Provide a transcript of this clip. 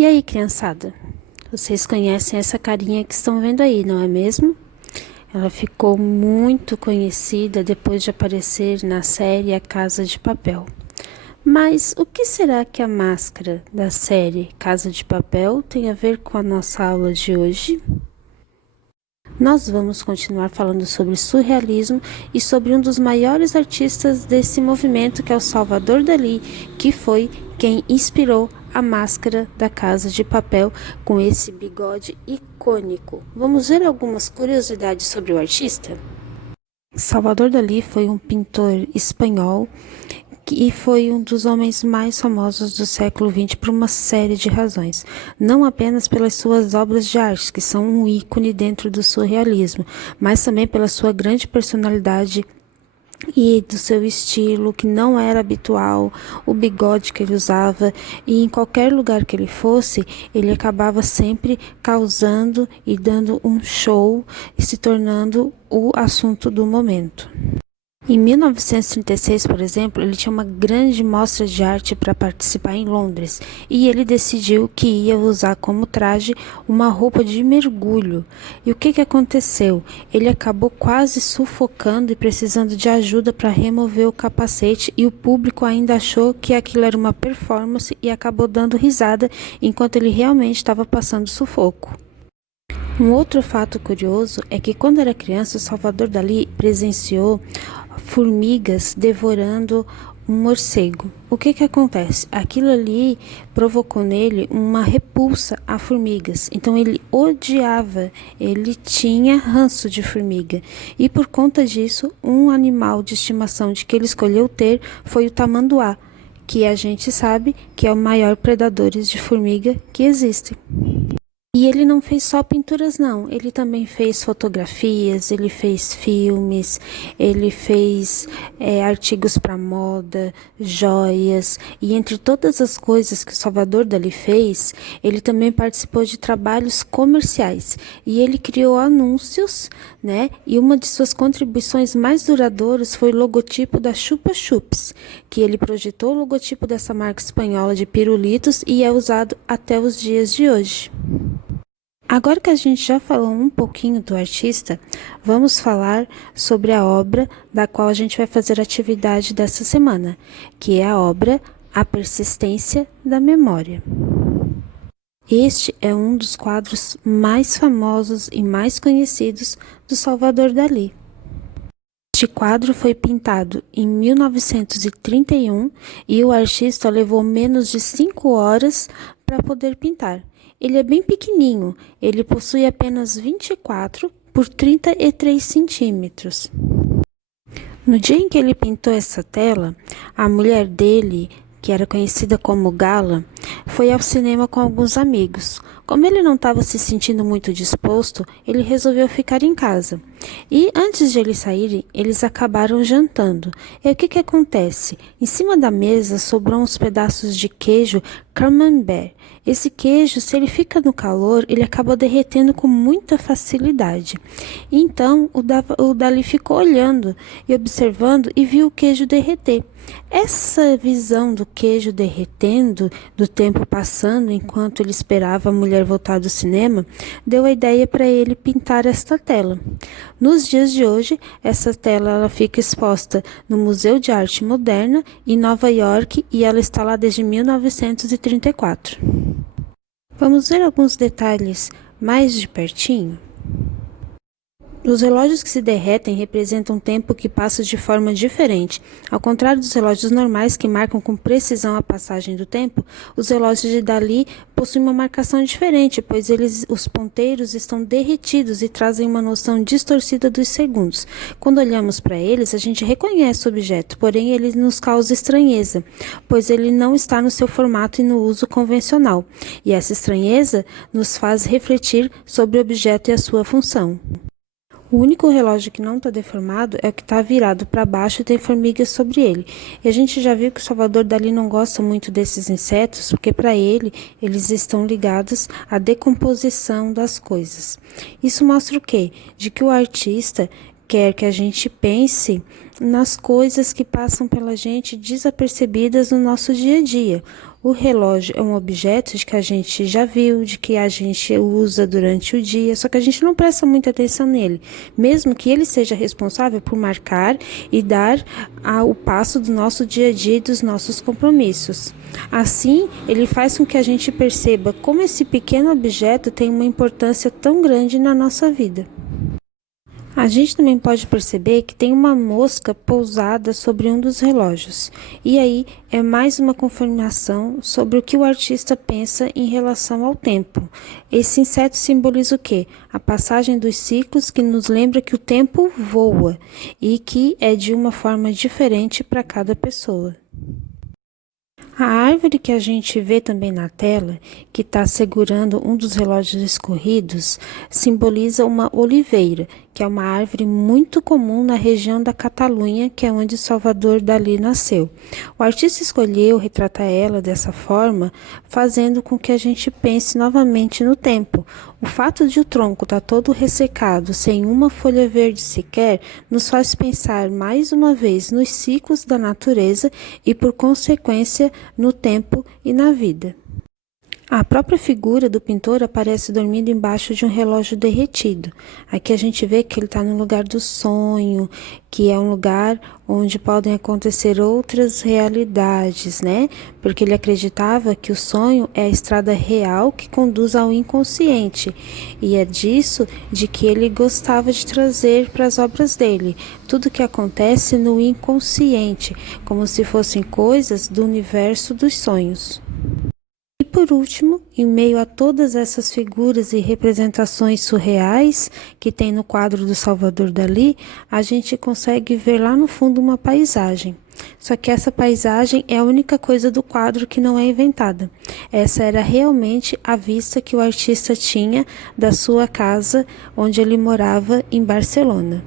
E aí, criançada? Vocês conhecem essa carinha que estão vendo aí, não é mesmo? Ela ficou muito conhecida depois de aparecer na série A Casa de Papel. Mas o que será que a máscara da série Casa de Papel tem a ver com a nossa aula de hoje? Nós vamos continuar falando sobre surrealismo e sobre um dos maiores artistas desse movimento, que é o Salvador Dalí, que foi quem inspirou a máscara da Casa de Papel com esse bigode icônico. Vamos ver algumas curiosidades sobre o artista? Salvador Dalí foi um pintor espanhol e foi um dos homens mais famosos do século XX por uma série de razões. Não apenas pelas suas obras de arte, que são um ícone dentro do surrealismo, mas também pela sua grande personalidade e do seu estilo, que não era habitual, o bigode que ele usava, e em qualquer lugar que ele fosse, ele acabava sempre causando e dando um show e se tornando o assunto do momento. Em 1936, por exemplo, ele tinha uma grande mostra de arte para participar em Londres e ele decidiu que ia usar como traje uma roupa de mergulho. E o que aconteceu? Ele acabou quase sufocando e precisando de ajuda para remover o capacete, e o público ainda achou que aquilo era uma performance e acabou dando risada enquanto ele realmente estava passando sufoco. Um outro fato curioso é que quando era criança, o Salvador Dalí presenciou formigas devorando um morcego. O que acontece? Aquilo ali provocou nele uma repulsa a formigas. Então ele odiava, ele tinha ranço de formiga. E por conta disso, um animal de estimação de que ele escolheu ter foi o tamanduá, que a gente sabe que é o maior predador de formiga que existe. E ele não fez só pinturas não, ele também fez fotografias, ele fez filmes, ele fez artigos para moda, joias, e entre todas as coisas que o Salvador Dalí fez, ele também participou de trabalhos comerciais, e ele criou anúncios, né? E uma de suas contribuições mais duradouras foi o logotipo da Chupa Chups, que ele projetou o logotipo dessa marca espanhola de pirulitos e é usado até os dias de hoje. Agora que a gente já falou um pouquinho do artista, vamos falar sobre a obra da qual a gente vai fazer a atividade dessa semana, que é a obra A Persistência da Memória. Este é um dos quadros mais famosos e mais conhecidos do Salvador Dalí. Este quadro foi pintado em 1931 e o artista levou menos de 5 horas para poder pintar. Ele é bem pequenininho, ele possui apenas 24 por 33 centímetros. No dia em que ele pintou essa tela, a mulher dele, que era conhecida como Gala, foi ao cinema com alguns amigos. Como ele não estava se sentindo muito disposto, ele resolveu ficar em casa. E antes de eles saírem, eles acabaram jantando. E o que acontece? Em cima da mesa sobrou uns pedaços de queijo camembert. Esse queijo, se ele fica no calor, ele acaba derretendo com muita facilidade. Então, o Dalí ficou olhando e observando e viu o queijo derreter. Essa visão do queijo derretendo, do tempo passando enquanto ele esperava a mulher voltar do cinema, deu a ideia para ele pintar esta tela. Nos dias de hoje, essa tela ela fica exposta no Museu de Arte Moderna em Nova York e ela está lá desde 1934. Vamos ver alguns detalhes mais de pertinho? Os relógios que se derretem representam um tempo que passa de forma diferente. Ao contrário dos relógios normais, que marcam com precisão a passagem do tempo, os relógios de Dalí possuem uma marcação diferente, pois os ponteiros estão derretidos e trazem uma noção distorcida dos segundos. Quando olhamos para eles, a gente reconhece o objeto, porém ele nos causa estranheza, pois ele não está no seu formato e no uso convencional. E essa estranheza nos faz refletir sobre o objeto e a sua função. O único relógio que não está deformado é o que está virado para baixo e tem formigas sobre ele. E a gente já viu que o Salvador Dalí não gosta muito desses insetos, porque para ele, eles estão ligados à decomposição das coisas. Isso mostra o quê? De que o artista quer que a gente pense nas coisas que passam pela gente desapercebidas no nosso dia a dia. O relógio é um objeto de que a gente já viu, de que a gente usa durante o dia, só que a gente não presta muita atenção nele, mesmo que ele seja responsável por marcar e dar o passo do nosso dia a dia e dos nossos compromissos. Assim, ele faz com que a gente perceba como esse pequeno objeto tem uma importância tão grande na nossa vida. A gente também pode perceber que tem uma mosca pousada sobre um dos relógios, e aí é mais uma confirmação sobre o que o artista pensa em relação ao tempo. Esse inseto simboliza o quê? A passagem dos ciclos, que nos lembra que o tempo voa e que é de uma forma diferente para cada pessoa. A árvore que a gente vê também na tela, que está segurando um dos relógios escorridos, simboliza uma oliveira, que é uma árvore muito comum na região da Catalunha, que é onde Salvador Dalí nasceu. O artista escolheu retratar ela dessa forma, fazendo com que a gente pense novamente no tempo. O fato de o tronco estar todo ressecado, sem uma folha verde sequer, nos faz pensar mais uma vez nos ciclos da natureza e, por consequência, no tempo e na vida. A própria figura do pintor aparece dormindo embaixo de um relógio derretido. Aqui a gente vê que ele está no lugar do sonho, que é um lugar onde podem acontecer outras realidades, né? Porque ele acreditava que o sonho é a estrada real que conduz ao inconsciente. E é disso de que ele gostava de trazer para as obras dele. Tudo que acontece no inconsciente, como se fossem coisas do universo dos sonhos. E por último, em meio a todas essas figuras e representações surreais que tem no quadro do Salvador Dalí, a gente consegue ver lá no fundo uma paisagem. Só que essa paisagem é a única coisa do quadro que não é inventada. Essa era realmente a vista que o artista tinha da sua casa onde ele morava em Barcelona.